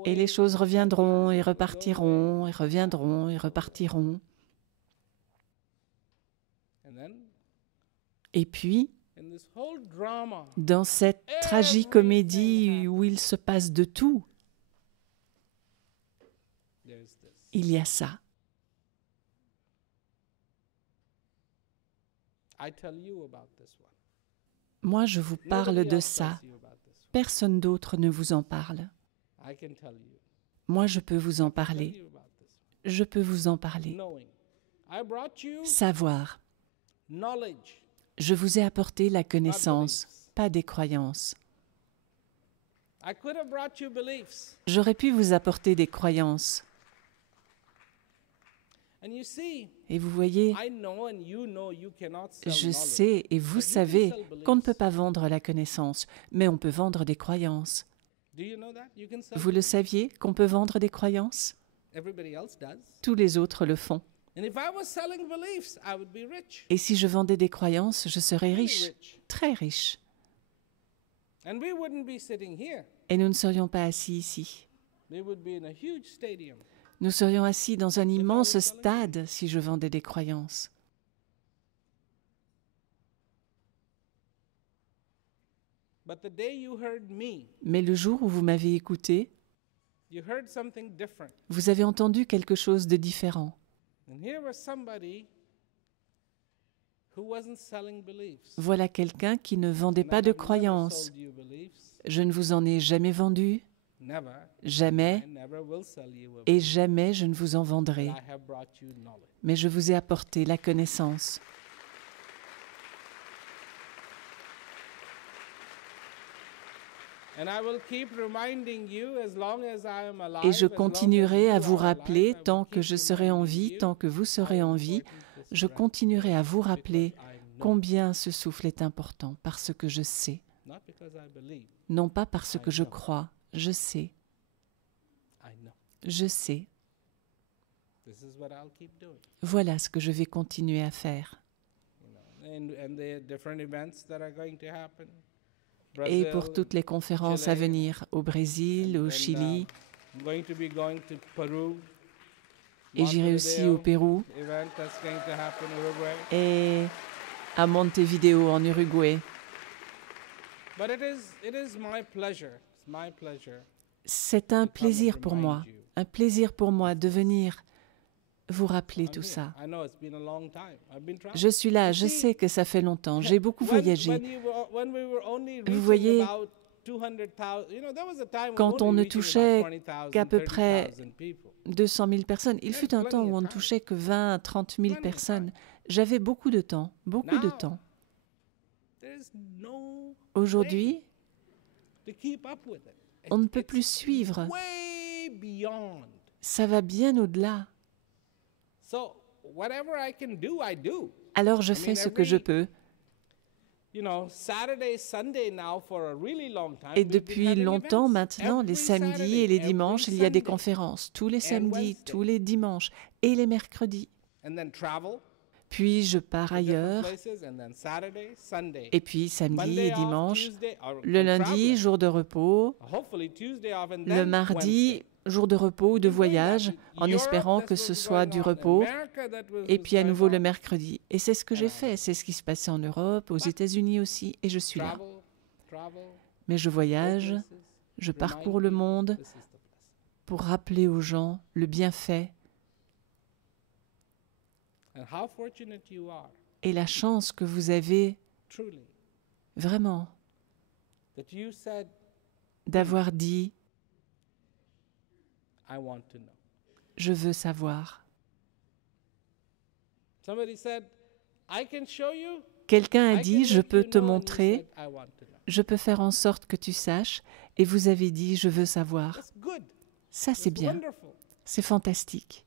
Et les choses reviendront et repartiront et reviendront et repartiront. Et puis, dans cette tragicomédie où il se passe de tout, il y a ça. Moi, je vous parle de ça. Personne d'autre ne vous en parle. Moi, je peux vous en parler. Je peux vous en parler. Savoir. Je vous ai apporté la connaissance, pas des croyances. J'aurais pu vous apporter des croyances. Et vous voyez, je sais et vous savez qu'on ne peut pas vendre la connaissance, mais on peut vendre des croyances. Vous le saviez qu'on peut vendre des croyances? Tous les autres le font. Et si je vendais des croyances, je serais riche, très riche. Et nous ne serions pas assis ici. Nous serions assis dans un immense stade si je vendais des croyances. Mais le jour où vous m'avez écouté, vous avez entendu quelque chose de différent. Voilà quelqu'un qui ne vendait pas de croyances. Je ne vous en ai jamais vendu, jamais, et jamais je ne vous en vendrai. Mais je vous ai apporté la connaissance. Et je continuerai à vous rappeler tant que je serai en vie, tant que vous serez en vie, je continuerai à vous rappeler combien ce souffle est important, parce que je sais. Non pas parce que je crois, je sais. Je sais. Voilà ce que je vais continuer à faire. Et pour toutes les conférences à venir au Brésil, au Chili, et j'irai aussi au Pérou, et à Montevideo, en Uruguay. C'est un plaisir pour moi de venir vous rappeler tout ça. Je suis là, je sais que ça fait longtemps, j'ai beaucoup voyagé. Vous voyez, quand on ne touchait qu'à peu près 200 000 personnes, il fut un temps où on ne touchait que 20 à 30 000 personnes. J'avais beaucoup de temps, beaucoup de temps. Aujourd'hui, on ne peut plus suivre. Ça va bien au-delà. Alors je fais ce que je peux. Et depuis longtemps maintenant, les samedis et les dimanches, il y a des conférences. Tous les samedis, tous les dimanches et les mercredis. Puis je pars ailleurs. Et puis samedi et dimanche, le lundi, jour de repos. Le mardi, jour de repos ou de voyage, en espérant que ce soit du repos. Et puis à nouveau le mercredi. Et c'est ce que j'ai fait. C'est ce qui se passait en Europe, aux États-Unis aussi. Et je suis là. Mais je voyage, je parcours le monde pour rappeler aux gens le bienfait et la chance que vous avez vraiment d'avoir dit « Je veux savoir ». Quelqu'un a dit « Je peux te montrer, je peux faire en sorte que tu saches » et vous avez dit « Je veux savoir ». Ça, c'est bien. C'est fantastique.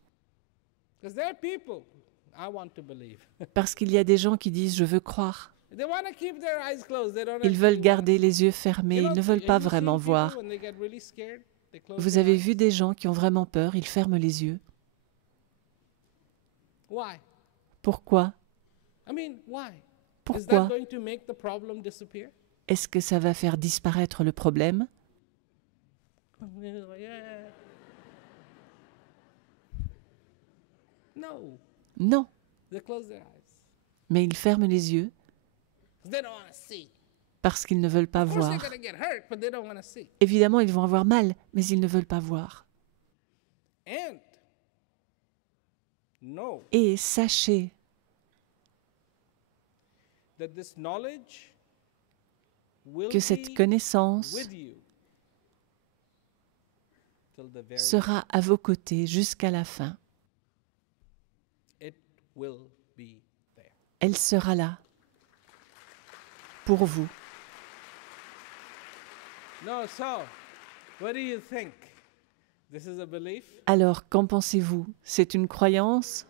Parce qu'il y a des gens qui disent « Je veux croire ». Ils veulent garder les yeux fermés, ils ne veulent pas vraiment voir. Vous avez vu des gens qui ont vraiment peur, ils ferment les yeux. Pourquoi? Pourquoi? Est-ce que ça va faire disparaître le problème? Non. Mais ils ferment les yeux parce qu'ils ne veulent pas voir. Évidemment, ils vont avoir mal, mais ils ne veulent pas voir. Et sachez que cette connaissance sera à vos côtés jusqu'à la fin. Elle sera là pour vous. Alors, qu'en pensez-vous? C'est une croyance?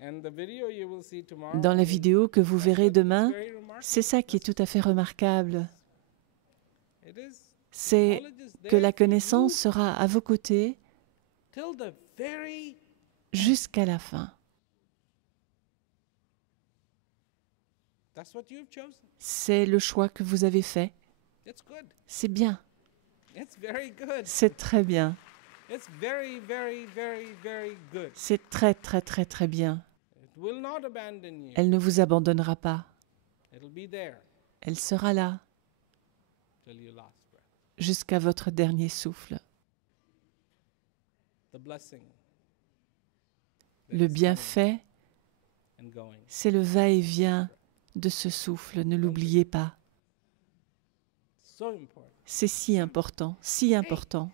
Dans la vidéo que vous verrez demain, c'est ça qui est tout à fait remarquable. C'est que la connaissance sera à vos côtés jusqu'à la fin. C'est le choix que vous avez fait. C'est bien. C'est très bien. C'est très, très, très, très bien. Elle ne vous abandonnera pas. Elle sera là jusqu'à votre dernier souffle. Le bienfait, c'est le va-et-vient de ce souffle, ne l'oubliez pas. C'est si important, si important.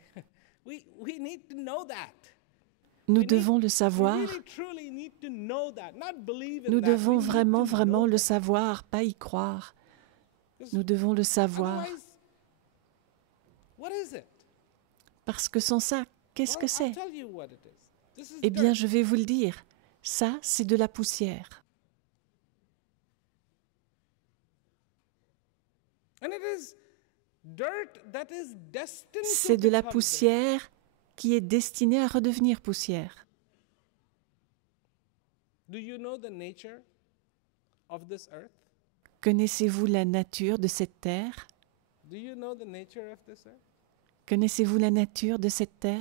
Nous devons le savoir. Nous devons vraiment, vraiment le savoir, pas y croire. Nous devons le savoir. Parce que sans ça, qu'est-ce que c'est? Eh bien, je vais vous le dire. Ça, c'est de la poussière. C'est de la poussière qui est destinée à redevenir poussière. Connaissez-vous la nature de cette terre? Connaissez-vous la nature de cette terre?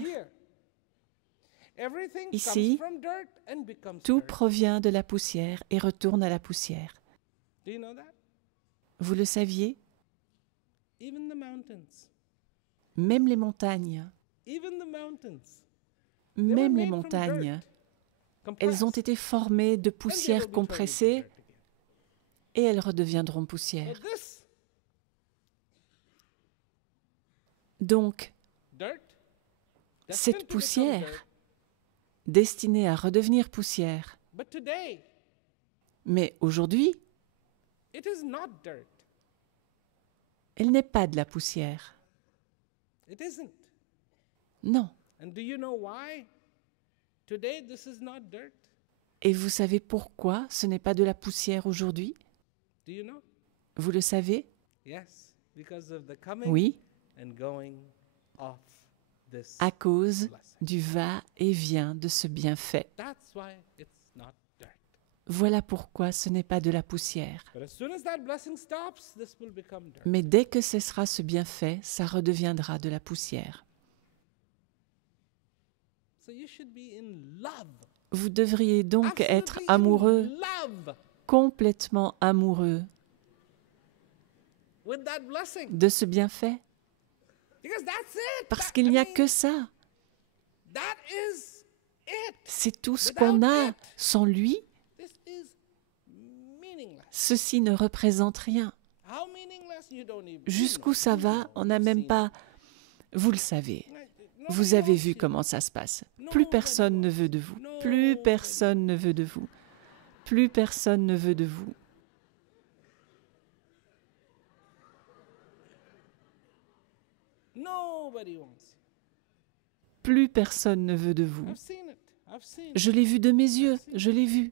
Ici, tout provient de la poussière et retourne à la poussière. Vous le saviez? Même les montagnes, elles ont été formées de poussière compressée et elles redeviendront poussière. Donc, cette poussière, destinée à redevenir poussière, mais aujourd'hui, elle n'est pas de la poussière. Non. Et vous savez pourquoi ce n'est pas de la poussière aujourd'hui? Vous le savez? Oui. À cause du va-et-vient de ce bienfait. Voilà pourquoi ce n'est pas de la poussière. Mais dès que cessera ce bienfait, ça redeviendra de la poussière. Vous devriez donc être amoureux, complètement amoureux de ce bienfait. Parce qu'il n'y a que ça. C'est tout ce qu'on a. Sans lui, ceci ne représente rien. Jusqu'où ça va, on n'a même pas... Vous le savez. Vous avez vu comment ça se passe. Plus personne ne veut de vous. Plus personne ne veut de vous. Plus personne ne veut de vous. Plus personne ne veut de vous. Je l'ai vu de mes yeux, je l'ai vu.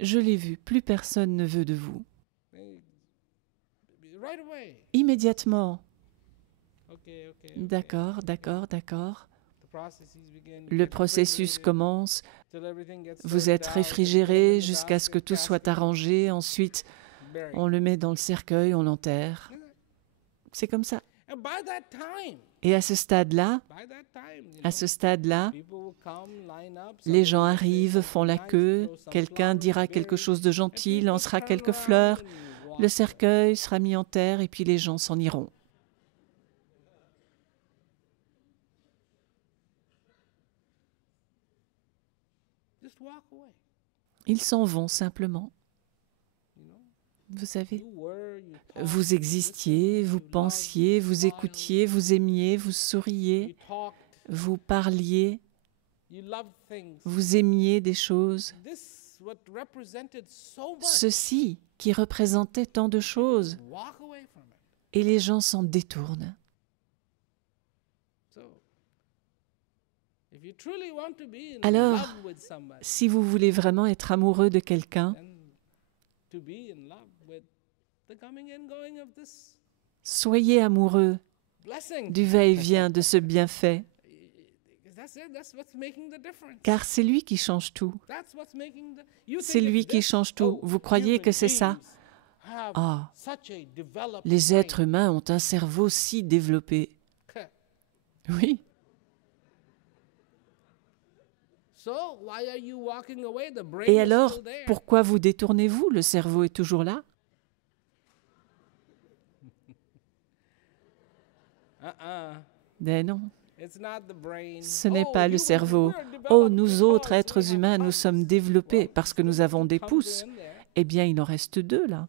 Je l'ai vu, plus personne ne veut de vous. Immédiatement. D'accord, d'accord, d'accord. Le processus commence. Vous êtes réfrigéré jusqu'à ce que tout soit arrangé. Ensuite, on le met dans le cercueil, on l'enterre. C'est comme ça. Et à ce stade-là, les gens arrivent, font la queue, quelqu'un dira quelque chose de gentil, lancera quelques fleurs, le cercueil sera mis en terre et puis les gens s'en iront. Ils s'en vont simplement. Vous savez, vous existiez, vous pensiez, vous écoutiez, vous aimiez, vous souriez, vous parliez, vous aimiez des choses. Ceci qui représentait tant de choses, et les gens s'en détournent. Alors, si vous voulez vraiment être amoureux de quelqu'un, soyez amoureux du va-et-vient de ce bienfait, car c'est lui qui change tout. C'est lui qui change tout. Vous croyez que c'est ça? Ah, les êtres humains ont un cerveau si développé. Oui. Et alors, pourquoi vous détournez-vous? Le cerveau est toujours là. Mais non, ce n'est pas le cerveau. Oh, nous autres êtres humains, nous sommes développés parce que nous avons des pouces. Eh bien, il en reste 2 là.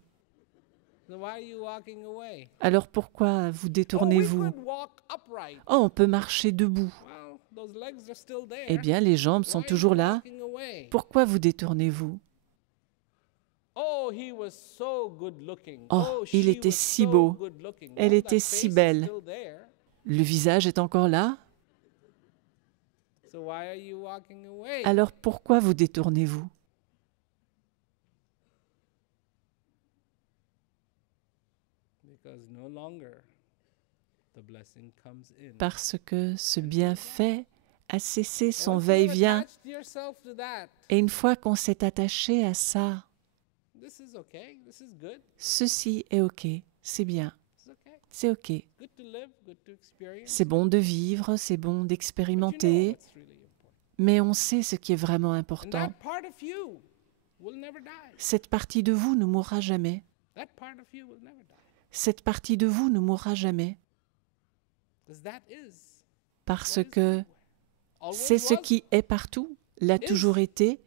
Alors pourquoi vous détournez-vous? Oh, on peut marcher debout. Eh bien, les jambes sont toujours là. Pourquoi vous détournez-vous? Oh, il était si beau. Elle était si belle. Le visage est encore là. Alors pourquoi vous détournez-vous? Parce que ce bienfait a cessé son va-et-vient. Et une fois qu'on s'est attaché à ça, ceci est OK, c'est bien. c'est OK. C'est bon de vivre, c'est bon d'expérimenter, mais on sait ce qui est vraiment important. Cette partie de vous ne mourra jamais. Cette partie de vous ne mourra jamais. Parce que c'est ce qui est partout, l'a toujours été,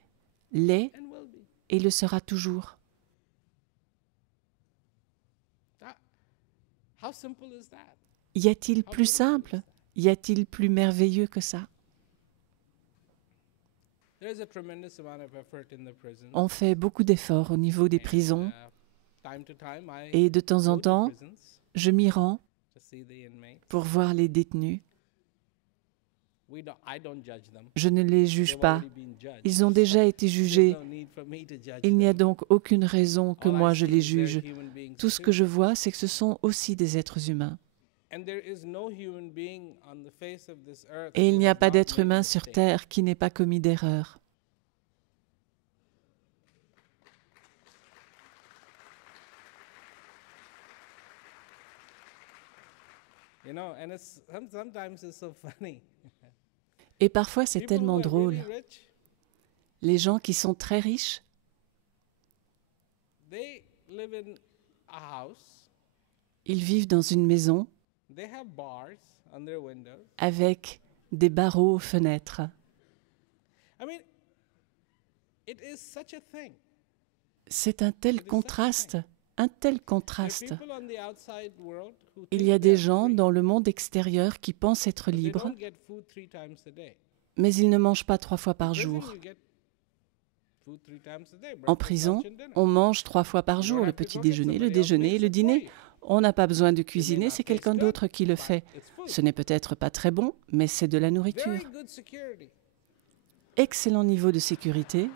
l'est et le sera toujours. Y a-t-il plus simple? Y a-t-il plus merveilleux que ça? On fait beaucoup d'efforts au niveau des prisons et de temps en temps, je m'y rends pour voir les détenus. Je ne les juge pas. Ils ont déjà été jugés. Il n'y a donc aucune raison que moi je les juge. Tout ce que je vois, c'est que ce sont aussi des êtres humains. Et il n'y a pas d'être humain sur Terre qui n'ait pas commis d'erreur. Et parfois, c'est tellement drôle. Les gens qui sont très riches, ils vivent dans une maison avec des barreaux aux fenêtres. C'est un tel contraste, un tel contraste. Il y a des gens dans le monde extérieur qui pensent être libres, mais ils ne mangent pas 3 fois par jour. En prison, on mange 3 fois par jour, le petit déjeuner, le déjeuner et le dîner. On n'a pas besoin de cuisiner, c'est quelqu'un d'autre qui le fait. Ce n'est peut-être pas très bon, mais c'est de la nourriture. Excellent niveau de sécurité.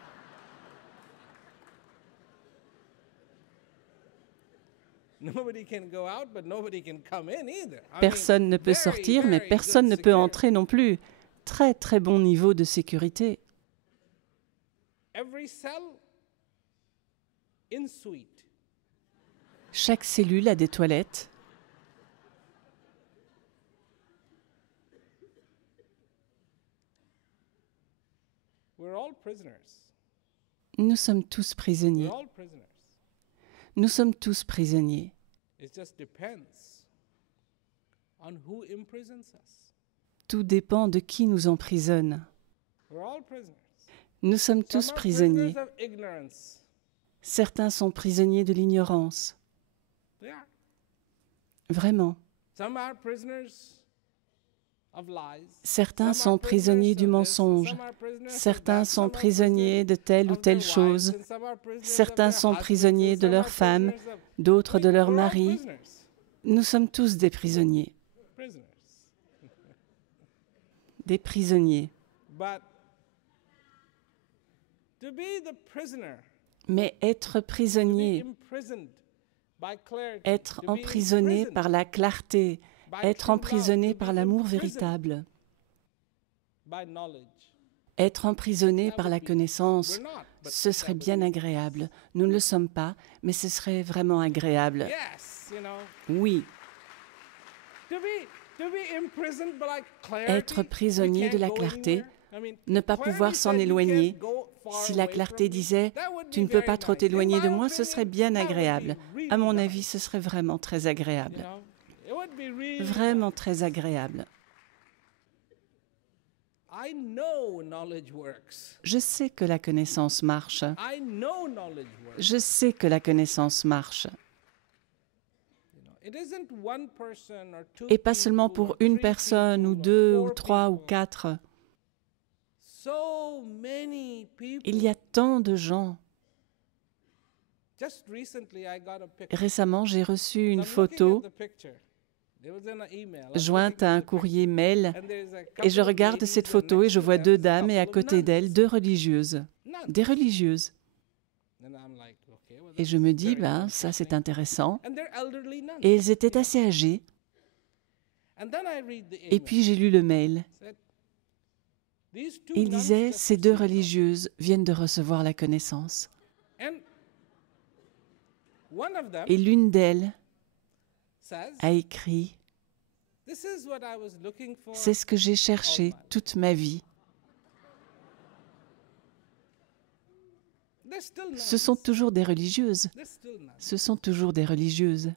Personne ne peut sortir, mais personne ne peut entrer non plus. Très, très bon niveau de sécurité. Chaque cellule a des toilettes. Nous sommes tous prisonniers. Nous sommes tous prisonniers. Tout dépend de qui nous emprisonne. Nous sommes tous prisonniers. Certains sont prisonniers de l'ignorance. Vraiment. Certains sont prisonniers du mensonge. Certains sont prisonniers de telle ou telle chose. Certains sont prisonniers de leur femme, d'autres de leur mari. Nous sommes tous des prisonniers. Des prisonniers. Mais être prisonnier, être emprisonné par la clarté, être emprisonné par l'amour véritable, être emprisonné par la connaissance, ce serait bien agréable. Nous ne le sommes pas, mais ce serait vraiment agréable. Oui. Être prisonnier de la clarté, ne pas pouvoir s'en éloigner. Si la clarté disait « tu ne peux pas trop t'éloigner de moi », ce serait bien agréable. À mon avis, ce serait vraiment très agréable. Vraiment très agréable. Je sais que la connaissance marche. Je sais que la connaissance marche. Et pas seulement pour une personne, ou 2, ou 3, ou 4. Il y a tant de gens. Récemment, j'ai reçu une photo jointe à un courrier mail et je regarde cette photo et je vois 2 dames et à côté d'elles 2 religieuses, des religieuses. Et je me dis, ça c'est intéressant. Et elles étaient assez âgées. Et puis j'ai lu le mail. Il disait, ces 2 religieuses viennent de recevoir la connaissance. Et l'une d'elles a écrit « C'est ce que j'ai cherché toute ma vie ». Ce sont toujours des religieuses. Ce sont toujours des religieuses.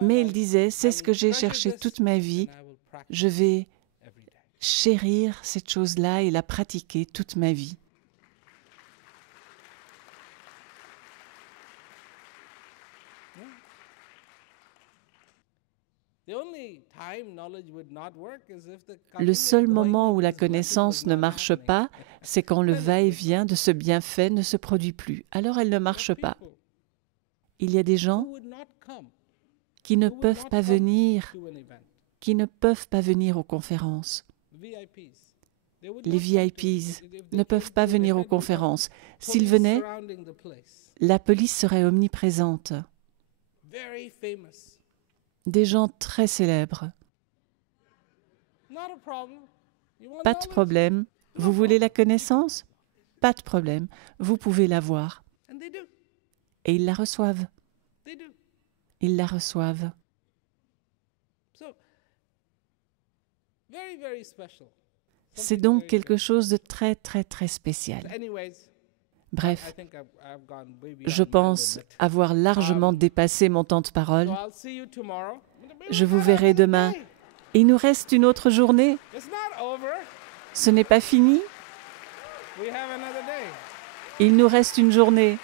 Mais il disait, c'est ce que j'ai cherché toute ma vie. Je vais chérir cette chose-là et la pratiquer toute ma vie. Le seul moment où la connaissance ne marche pas, c'est quand le va-et-vient de ce bienfait ne se produit plus. Alors elle ne marche pas. Il y a des gens qui ne peuvent pas venir, aux conférences. Les VIPs ne peuvent pas venir aux conférences. S'ils venaient, la police serait omniprésente. Des gens très célèbres. Pas de problème. Vous voulez la connaissance? Pas de problème. Vous pouvez l'avoir. Et ils la reçoivent. Ils la reçoivent. C'est donc quelque chose de très, très, très spécial. Bref, je pense avoir largement dépassé mon temps de parole. Je vous verrai demain. Il nous reste une autre journée. Ce n'est pas fini. Il nous reste une journée.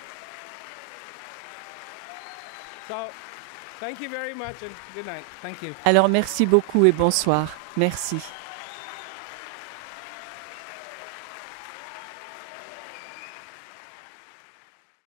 Alors merci beaucoup et bonsoir. Merci.